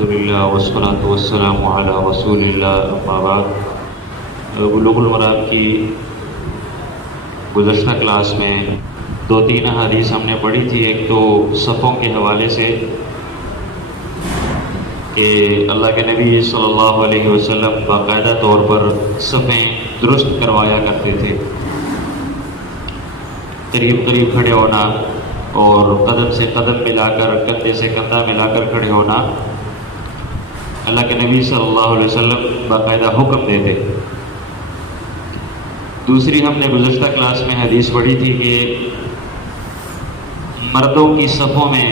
الحمدللہ والصلاة والسلام علی رسول اللہ اما بعد۔ بلوغ المرام کی گزشتہ کلاس میں 2-3 احادیث ہم نے پڑھی تھی۔ ایک تو صفوں کے حوالے سے کہ اللہ کے نبی صلی اللہ علیہ وسلم باقاعدہ طور پر صفیں درست کروایا کرتے تھے، قریب قریب کھڑے ہونا اور قدم سے قدم ملا کر، کندھے سے کندھا ملا کر کھڑے ہونا اللہ کے نبی صلی اللہ علیہ وسلم باقاعدہ حکم دیتے۔ دوسری ہم نے گزشتہ کلاس میں حدیث پڑھی تھی کہ مردوں کی صفوں میں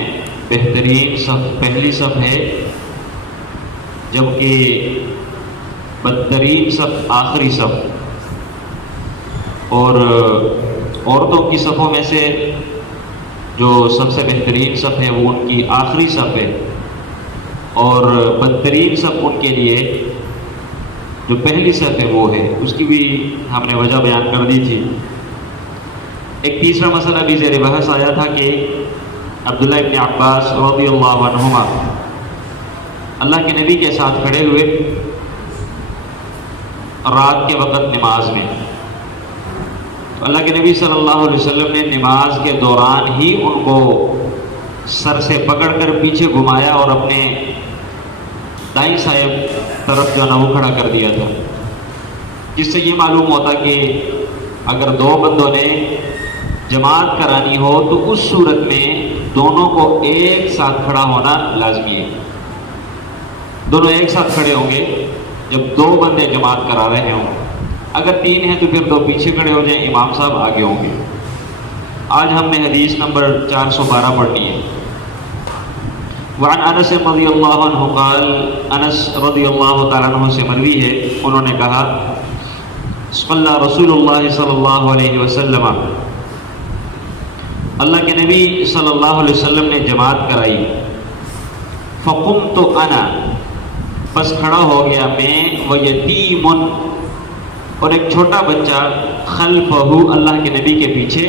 بہترین صف پہلی صف ہے، جبکہ بدترین صف آخری صف، اور عورتوں کی صفوں میں سے جو سب سے بہترین صف ہے وہ ان کی آخری صف ہے، اور بدترین صف ان کے لیے جو پہلی صف ہے وہ ہے۔ اس کی بھی ہم نے وجہ بیان کر دی تھی۔ ایک تیسرا مسئلہ بھی زیر بحث آیا تھا کہ عبداللہ ابن عباس رضی اللہ عنہما اللہ کے نبی کے ساتھ کھڑے ہوئے رات کے وقت نماز میں، تو اللہ کے نبی صلی اللہ علیہ وسلم نے نماز کے دوران ہی ان کو سر سے پکڑ کر پیچھے گھمایا اور اپنے دائیں صاحب طرف جو ہے نا وہ کھڑا کر دیا تھا، جس سے یہ معلوم ہوتا کہ اگر دو بندوں نے جماعت کرانی ہو تو اس صورت میں دونوں کو ایک ساتھ کھڑا ہونا لازمی ہے۔ دونوں ایک ساتھ کھڑے ہوں گے جب دو بندے جماعت کرا رہے ہوں۔ اگر 3 ہیں تو پھر 2 پیچھے کھڑے ہو جائیں، امام صاحب آگے ہوں گے۔ آج ہم نے حدیث نمبر 412 پڑھنی ہے۔ وعن انس رضی اللہ عنہ قال، انس رضی اللہ تعالیٰ عنہ سے مروی ہے، انہوں نے کہا صلی رسول اللہ صلی اللہ علیہ وسلم، اللہ کے نبی صلی اللہ علیہ وسلم نے جماعت کرائی، فقمت انا، بس کھڑا ہو گیا میں، ویتیم، اور ایک چھوٹا بچہ، خلفہ، اللہ کے نبی کے پیچھے،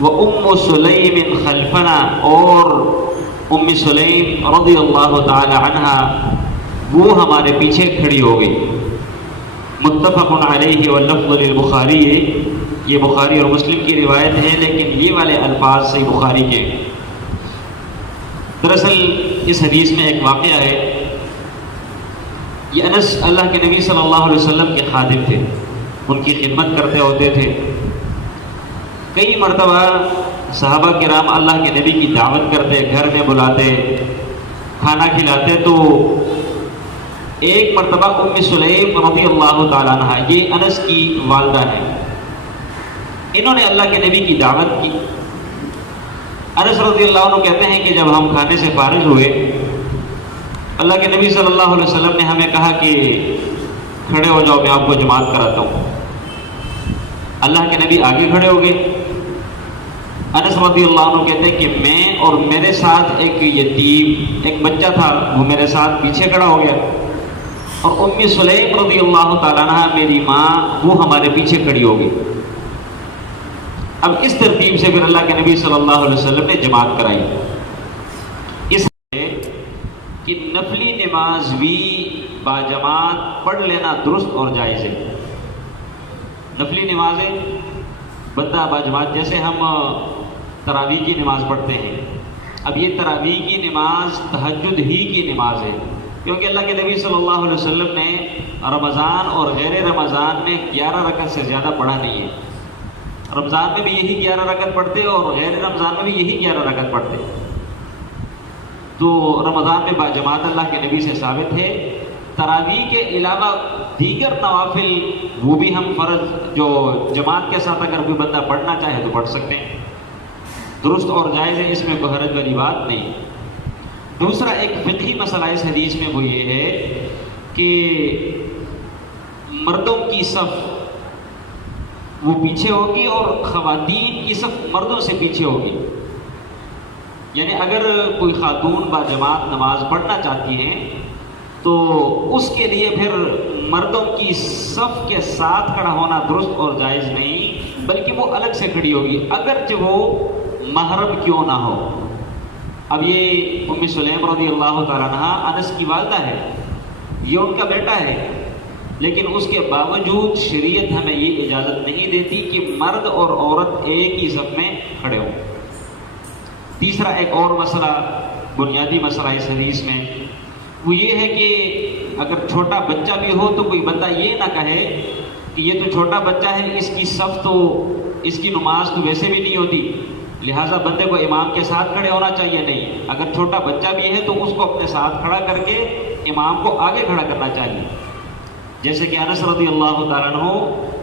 وام سلیم خلفنا، اور ام سلیم رضی اللہ تعالی عنہ وہ ہمارے پیچھے کھڑی ہو گئی۔ متفق علیہ واللفظ للبخاری، یہ بخاری اور مسلم کی روایت ہے، لیکن یہ والے الفاظ صحیح بخاری کے۔ دراصل اس حدیث میں ایک واقعہ ہے۔ یہ انس اللہ کے نبی صلی اللہ علیہ وسلم کے خادم تھے، ان کی خدمت کرتے ہوتے تھے۔ کئی مرتبہ صحابہ کرام اللہ کے نبی کی دعوت کرتے، گھر میں بلاتے، کھانا کھلاتے، تو ایک مرتبہ ام سلیم رضی اللہ تعالیٰ عنہ، یہ انس کی والدہ ہے، انہوں نے اللہ کے نبی کی دعوت کی۔ انس رضی اللہ عنہ کہتے ہیں کہ جب ہم کھانے سے فارغ ہوئے، اللہ کے نبی صلی اللہ علیہ وسلم نے ہمیں کہا کہ کھڑے ہو جاؤ، میں آپ کو جماعت کراتا ہوں۔ اللہ کے نبی آگے کھڑے ہو گئے۔ انس رضی اللہ عنہ کہتے ہیں کہ میں اور میرے ساتھ ایک یتیم، ایک بچہ تھا، وہ میرے ساتھ پیچھے کھڑا ہو گیا، اور ام سلیم رضی اللہ تعالیٰ عنہ میری ماں وہ ہمارے پیچھے کھڑی ہو گئی۔ اب اس ترتیب سے پھر اللہ کے نبی صلی اللہ علیہ وسلم نے جماعت کرائی۔ اس لیے کہ نفلی نماز بھی باجماعت پڑھ لینا درست اور جائز ہے۔ نفلی نمازیں بندہ باجماعت، جیسے ہم تراویح کی نماز پڑھتے ہیں، اب یہ تراویح کی نماز تہجد ہی کی نماز ہے، کیونکہ اللہ کے نبی صلی اللہ علیہ وسلم نے رمضان اور غیر رمضان میں 11 رکعت سے زیادہ پڑھا نہیں ہے۔ رمضان میں بھی یہی 11 رکعت پڑھتے اور غیر رمضان میں بھی یہی 11 رکعت پڑھتے، تو رمضان میں باجماعت اللہ کے نبی سے ثابت ہے۔ تراویح کے علاوہ دیگر نوافل وہ بھی ہم فرض جو جماعت کے ساتھ اگر کوئی بندہ پڑھنا چاہے تو پڑھ سکتے ہیں، درست اور جائز ہے، اس میں کوئی حرج والی بات نہیں۔ دوسرا ایک فقہی مسئلہ اس حدیث میں وہ یہ ہے کہ مردوں کی صف وہ پیچھے ہوگی اور خواتین کی صف مردوں سے پیچھے ہوگی، یعنی اگر کوئی خاتون باجماعت نماز پڑھنا چاہتی ہیں تو اس کے لیے پھر مردوں کی صف کے ساتھ کھڑا ہونا درست اور جائز نہیں، بلکہ وہ الگ سے کھڑی ہوگی، اگرچہ وہ محرم کیوں نہ ہو۔ اب یہ ام سلیم رضی اللہ تعالیٰ عنہ انس کی والدہ ہے، یہ ان کا بیٹا ہے، لیکن اس کے باوجود شریعت ہمیں یہ اجازت نہیں دیتی کہ مرد اور عورت ایک ہی صف میں کھڑے ہوں۔ تیسرا ایک اور مسئلہ، بنیادی مسئلہ اس حدیث میں، وہ یہ ہے کہ اگر چھوٹا بچہ بھی ہو تو کوئی بندہ یہ نہ کہے کہ یہ تو چھوٹا بچہ ہے، اس کی صف تو، اس کی نماز تو ویسے بھی نہیں ہوتی، لہٰذا بندے کو امام کے ساتھ کھڑے ہونا چاہیے۔ نہیں، اگر چھوٹا بچہ بھی ہے تو اس کو اپنے ساتھ کھڑا کر کے امام کو آگے کھڑا کرنا چاہیے۔ جیسے کہ انس رضی اللہ تعالیٰ عنہ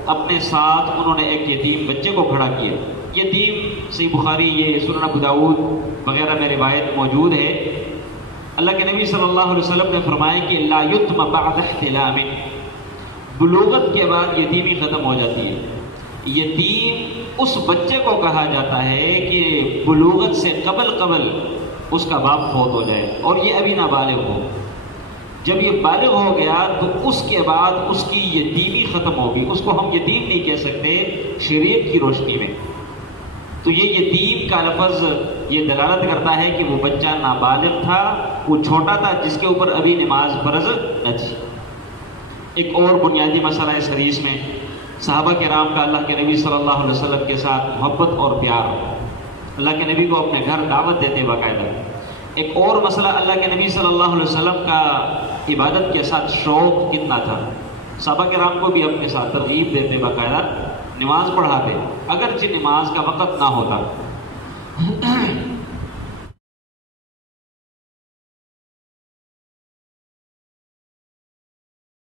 اپنے ساتھ انہوں نے ایک یتیم بچے کو کھڑا کیا۔ یتیم صحیح بخاری، یہ سنن ابو داؤد وغیرہ میں روایت موجود ہے۔ اللہ کے نبی صلی اللہ علیہ وسلم نے فرمایا کہ لا یتم بعد احتلام، بلوغت کے بعد یتیمی ختم ہو جاتی ہے۔ یتیم اس بچے کو کہا جاتا ہے کہ بلوغت سے قبل اس کا باپ فوت ہو جائے اور یہ ابھی نابالغ ہو۔ جب یہ بالغ ہو گیا تو اس کے بعد اس کی یتیمی ختم ہوگی، اس کو ہم یتیم نہیں کہہ سکتے شریعت کی روشنی میں۔ تو یہ یتیم کا لفظ یہ دلالت کرتا ہے کہ وہ بچہ نابالغ تھا، وہ چھوٹا تھا، جس کے اوپر ابھی نماز فرض نہ تھی۔ ایک اور بنیادی مسئلہ اس حدیث میں، صحابہ کرام کا اللہ کے نبی صلی اللہ علیہ وسلم کے ساتھ محبت اور پیار، اللہ کے نبی کو اپنے گھر دعوت دیتے باقاعدہ۔ ایک اور مسئلہ، اللہ کے نبی صلی اللہ علیہ وسلم کا عبادت کے ساتھ شوق کتنا تھا، صحابہ کرام کو بھی اپنے ساتھ ترغیب دیتے باقاعدہ، نماز پڑھاتے اگرچہ نماز کا وقت نہ ہوتا۔